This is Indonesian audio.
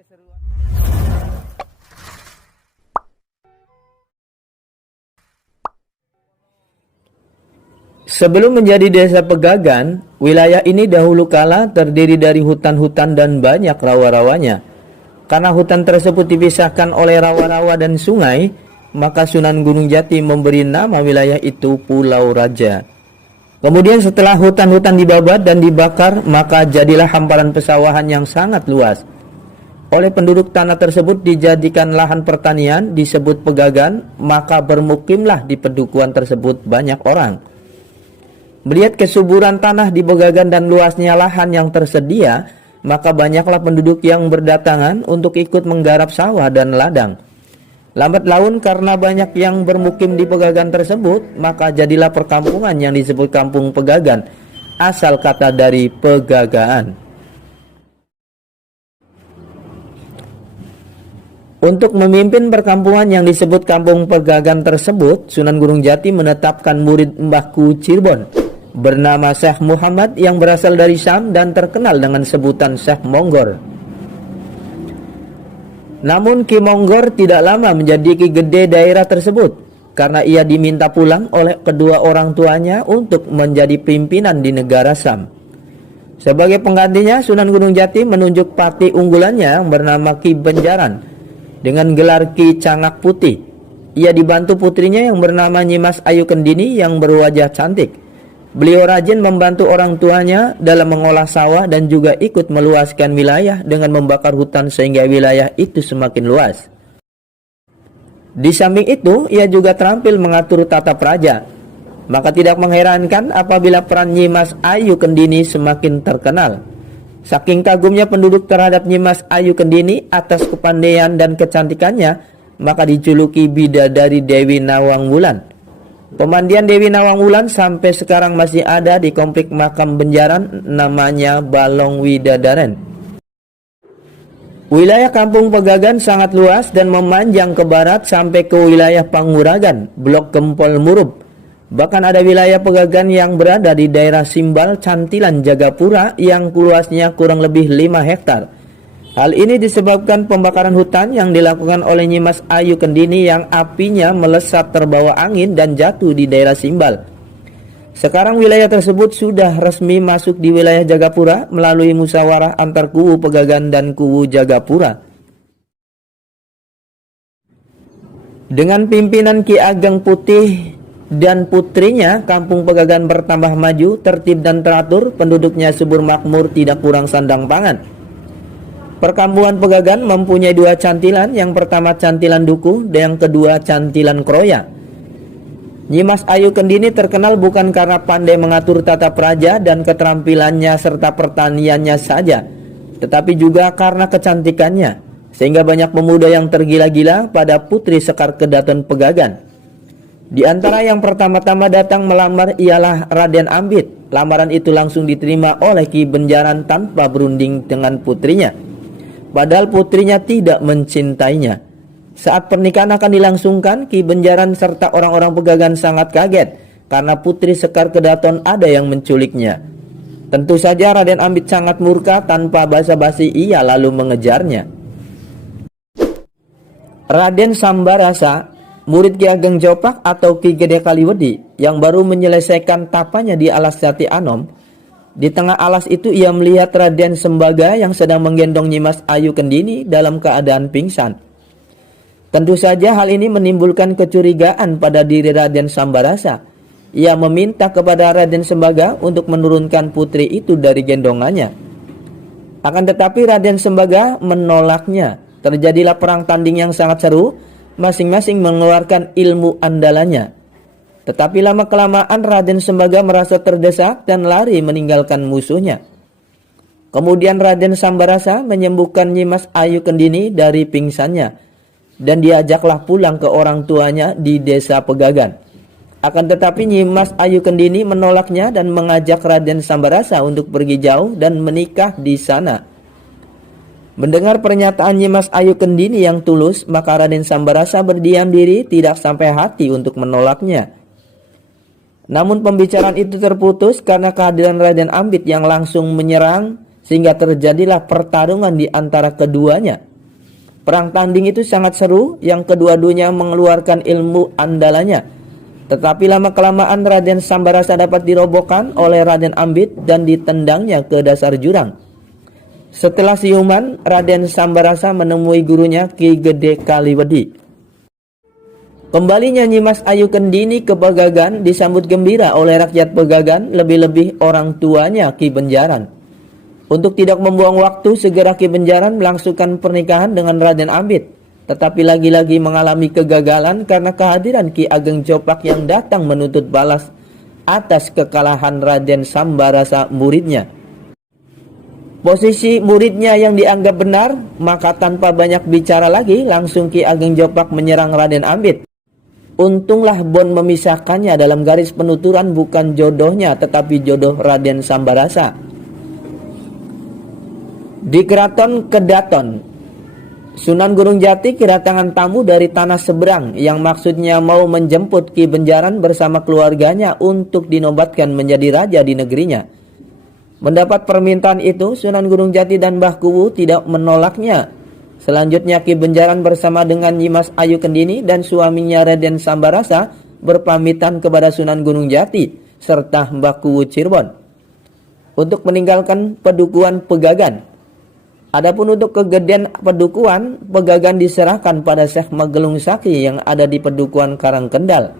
keseruan. Sebelum menjadi desa Pegagan, wilayah ini dahulu kala terdiri dari hutan-hutan dan banyak rawa-rawanya. Karena hutan tersebut dipisahkan oleh rawa-rawa dan sungai, maka Sunan Gunung Jati memberi nama wilayah itu Pulau Raja. Kemudian setelah hutan-hutan dibabat dan dibakar, maka jadilah hamparan pesawahan yang sangat luas. Oleh penduduk tanah tersebut dijadikan lahan pertanian, disebut Pegagan, maka bermukimlah di pedukuhan tersebut banyak orang. Melihat kesuburan tanah di Pegagan dan luasnya lahan yang tersedia, maka banyaklah penduduk yang berdatangan untuk ikut menggarap sawah dan ladang. Lambat laun karena banyak yang bermukim di Pegagan tersebut, maka jadilah perkampungan yang disebut Kampung Pegagan, asal kata dari pegagaan. Untuk memimpin perkampungan yang disebut Kampung Pegagan tersebut, Sunan Gunung Jati menetapkan murid Mbahku Cirebon bernama Syekh Muhammad yang berasal dari Syam dan terkenal dengan sebutan Syekh Monggor. Namun Ki Monggor tidak lama menjadi Ki Gede daerah tersebut karena ia diminta pulang oleh kedua orang tuanya untuk menjadi pimpinan di negara Syam. Sebagai penggantinya, Sunan Gunung Jati menunjuk pati unggulannya yang bernama Ki Benjaran dengan gelar Ki Cangak Putih. Ia dibantu putrinya yang bernama Nyimas Ayu Kendini yang berwajah cantik. Beliau rajin membantu orang tuanya dalam mengolah sawah dan juga ikut meluaskan wilayah dengan membakar hutan sehingga wilayah itu semakin luas. Di samping itu, ia juga terampil mengatur tata praja. Maka tidak mengherankan apabila peran Nyimas Ayu Kendini semakin terkenal. Saking kagumnya penduduk terhadap Nyimas Ayu Kendini atas kepandaian dan kecantikannya, maka dijuluki bidadari Dewi Nawang Wulan. Pemandian Dewi Nawang Wulan sampai sekarang masih ada di komplek makam Benjaran, namanya Balong Widadaren. Wilayah Kampung Pegagan sangat luas dan memanjang ke barat sampai ke wilayah Panguragan, Blok Gempol Murub. Bahkan ada wilayah Pegagan yang berada di daerah Simbal, Cantilan, Jagapura yang luasnya kurang lebih 5 hektar. Hal ini disebabkan pembakaran hutan yang dilakukan oleh Nyimas Ayu Kendini yang apinya melesat terbawa angin dan jatuh di daerah Simbal. Sekarang wilayah tersebut sudah resmi masuk di wilayah Jagapura melalui musyawarah antar kuwu Pegagan dan kuwu Jagapura. Dengan pimpinan Ki Ageng Putih dan putrinya, Kampung Pegagan bertambah maju, tertib dan teratur, penduduknya subur makmur, tidak kurang sandang pangan. Perkampungan Pegagan mempunyai 2 cantilan, yang pertama cantilan Duku dan yang kedua cantilan Kroya. Nyimas Ayu Kendini terkenal bukan karena pandai mengatur tata praja dan keterampilannya serta pertaniannya saja, tetapi juga karena kecantikannya, sehingga banyak pemuda yang tergila-gila pada putri Sekar Kedaton Pegagan. Di antara yang pertama-tama datang melamar ialah Raden Ambit. Lamaran itu langsung diterima oleh Ki Benjaran tanpa berunding dengan putrinya, padahal putrinya tidak mencintainya. Saat pernikahan akan dilangsungkan, Ki Benjaran serta orang-orang Pegagan sangat kaget karena putri Sekar Kedaton ada yang menculiknya. Tentu saja Raden Ambit sangat murka, tanpa basa-basi ia lalu mengejarnya. Raden Sambarasa, murid Ki Ageng Jopak atau Ki Gede Kaliwedi yang baru menyelesaikan tapanya di Alas Jati Anom, di tengah alas itu ia melihat Raden Sembaga yang sedang menggendong Nyimas Ayu Kendini dalam keadaan pingsan. Tentu saja hal ini menimbulkan kecurigaan pada diri Raden Sambarasa. Ia meminta kepada Raden Sembaga untuk menurunkan putri itu dari gendongannya. Akan tetapi Raden Sembaga menolaknya. Terjadilah perang tanding yang sangat seru, masing-masing mengeluarkan ilmu andalannya. Tetapi lama-kelamaan Raden Sembaga merasa terdesak dan lari meninggalkan musuhnya. Kemudian Raden Sambarasa menyembuhkan Nyimas Ayu Kendini dari pingsannya, dan diajaklah pulang ke orang tuanya di desa Pegagan. Akan tetapi Nyimas Ayu Kendini menolaknya dan mengajak Raden Sambarasa untuk pergi jauh dan menikah di sana. Mendengar pernyataan Nyimas Ayu Kendini yang tulus, maka Raden Sambarasa berdiam diri, tidak sampai hati untuk menolaknya. Namun pembicaraan itu terputus karena kehadiran Raden Ambit yang langsung menyerang, sehingga terjadilah pertarungan di antara keduanya. Perang tanding itu sangat seru, yang kedua-duanya mengeluarkan ilmu andalannya. Tetapi lama-kelamaan Raden Sambarasa dapat dirobohkan oleh Raden Ambit dan ditendangnya ke dasar jurang. Setelah siuman, Raden Sambarasa menemui gurunya Ki Gede Kaliwedi. Kembalinya Nyimas Ayu Kendini ke Pegagan disambut gembira oleh rakyat Pegagan, lebih-lebih orang tuanya Ki Benjaran. Untuk tidak membuang waktu, segera Ki Benjaran melangsungkan pernikahan dengan Raden Ambit. Tetapi lagi-lagi mengalami kegagalan karena kehadiran Ki Ageng Jopak yang datang menuntut balas atas kekalahan Raden Sambarasa muridnya. Posisi muridnya yang dianggap benar, maka tanpa banyak bicara lagi, langsung Ki Ageng Jopak menyerang Raden Ambit. Untunglah Bon memisahkannya dalam garis penuturan, bukan jodohnya tetapi jodoh Raden Sambarasa. Di Keraton Kedaton, Sunan Gunung Jati kedatangan tamu dari tanah seberang yang maksudnya mau menjemput Ki Benjaran bersama keluarganya untuk dinobatkan menjadi raja di negerinya. Mendapat permintaan itu, Sunan Gunung Jati dan Mbah Kuwu tidak menolaknya. Selanjutnya Ki Benjaran bersama dengan Nyimas Ayu Kendini dan suaminya Raden Sambarasa berpamitan kepada Sunan Gunung Jati serta Mbah Kuwu Cirebon untuk meninggalkan Pedukuhan Pegagan. Adapun untuk kegedean Pedukuhan Pegagan diserahkan pada Syekh Magelung Saki yang ada di Pedukuhan Karangkendal.